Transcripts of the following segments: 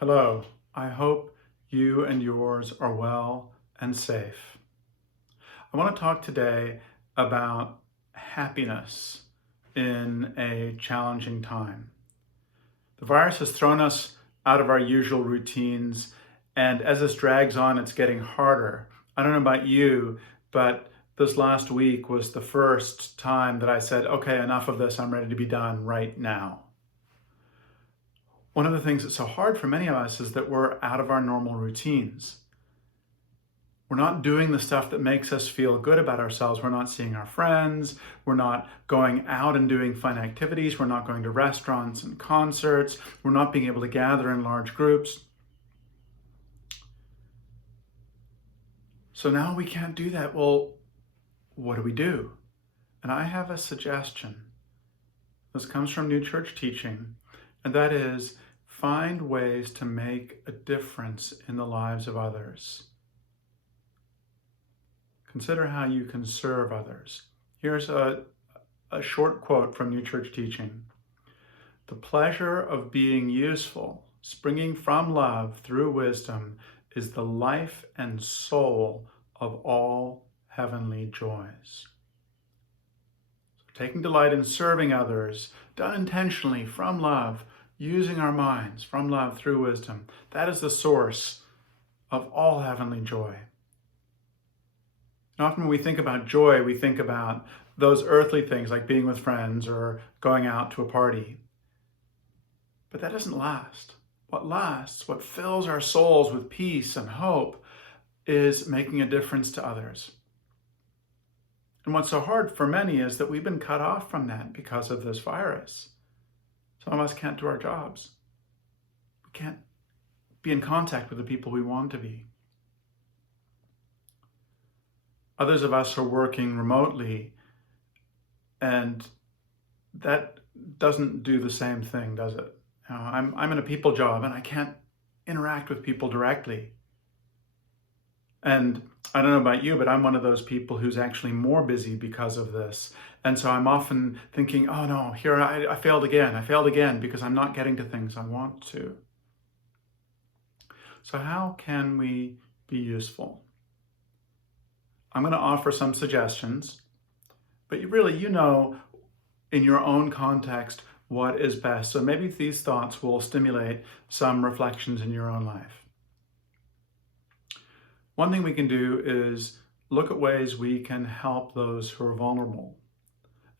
Hello, I hope you and yours are well and safe. I want to talk today about happiness in a challenging time. The virus has thrown us out of our usual routines, and as this drags on, it's getting harder. I don't know about you, but this last week was the first time that I said, okay, enough of this, I'm ready to be done right now. One of the things that's so hard for many of us is that we're out of our normal routines. We're not doing the stuff that makes us feel good about ourselves. We're not seeing our friends. We're not going out and doing fun activities. We're not going to restaurants and concerts. We're not being able to gather in large groups. So now we can't do that. Well, what do we do? And I have a suggestion. This comes from New Church teaching, and that is find ways to make a difference in the lives of others. Consider how you can serve others. Here's a short quote from New Church teaching. The pleasure of being useful, springing from love through wisdom, is the life and soul of all heavenly joys. So taking delight in serving others, done intentionally from love, using our minds from love through wisdom, that is the source of all heavenly joy. And often when we think about joy, we think about those earthly things like being with friends or going out to a party. But that doesn't last. What lasts, what fills our souls with peace and hope, is making a difference to others. And what's so hard for many is that we've been cut off from that because of this virus. Some of us can't do our jobs. We can't be in contact with the people we want to be. Others of us are working remotely, and that doesn't do the same thing, does it? You know, I'm in a people job, and I can't interact with people directly. And I don't know about you, but I'm one of those people who's actually more busy because of this. And so I'm often thinking, oh no, here I failed again. I failed again because I'm not getting to things I want to. So how can we be useful? I'm going to offer some suggestions, but you know in your own context what is best. So maybe these thoughts will stimulate some reflections in your own life. One thing we can do is look at ways we can help those who are vulnerable.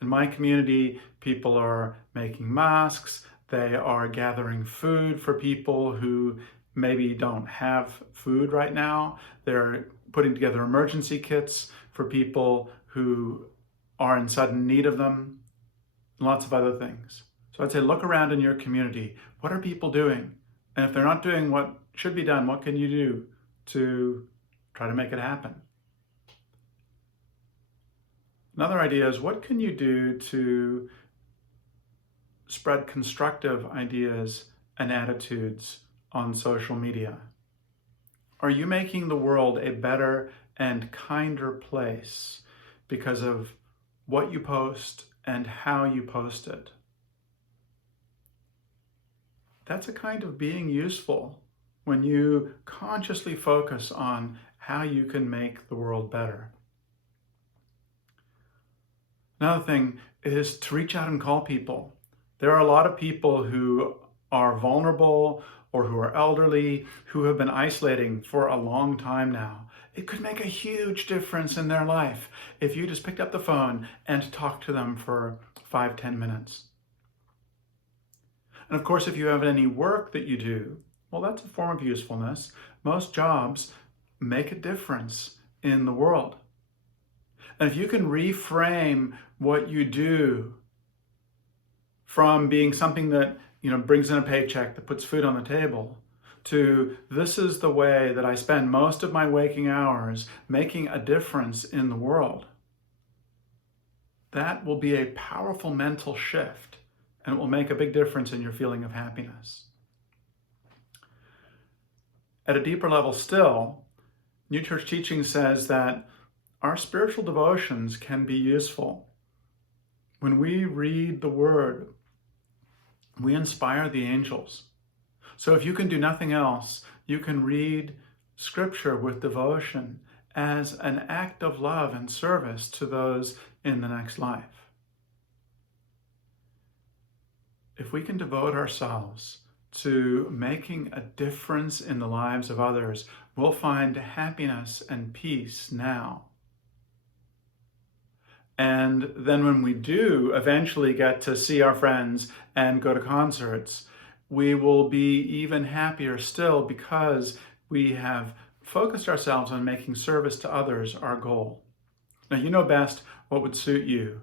In my community, people are making masks, they are gathering food for people who maybe don't have food right now. They're putting together emergency kits for people who are in sudden need of them, and lots of other things. So I'd say look around in your community. What are people doing? And if they're not doing what should be done, what can you do to try to make it happen? Another idea is what can you do to spread constructive ideas and attitudes on social media? Are you making the world a better and kinder place because of what you post and how you post it? That's a kind of being useful when you consciously focus on how you can make the world better. Another thing is to reach out and call people. There are a lot of people who are vulnerable or who are elderly, who have been isolating for a long time now. It could make a huge difference in their life if you just picked up the phone and talked to them for 5-10 minutes. And of course, if you have any work that you do, well, that's a form of usefulness. Most jobs make a difference in the world. And if you can reframe what you do from being something that brings in a paycheck, that puts food on the table, to this is the way that I spend most of my waking hours making a difference in the world, that will be a powerful mental shift, and it will make a big difference in your feeling of happiness. At a deeper level still, New Church teaching says that our spiritual devotions can be useful. When we read the Word, we inspire the angels. So if you can do nothing else, you can read Scripture with devotion as an act of love and service to those in the next life. If we can devote ourselves to making a difference in the lives of others, we'll find happiness and peace now. And then when we do eventually get to see our friends and go to concerts, we will be even happier still because we have focused ourselves on making service to others our goal. Now, you know best what would suit you.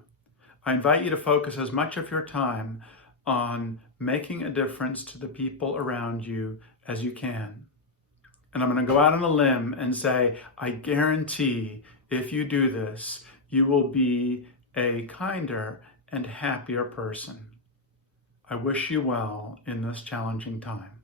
I invite you to focus as much of your time on making a difference to the people around you as you can. And I'm going to go out on a limb and say, I guarantee if you do this, you will be a kinder and happier person. I wish you well in this challenging time.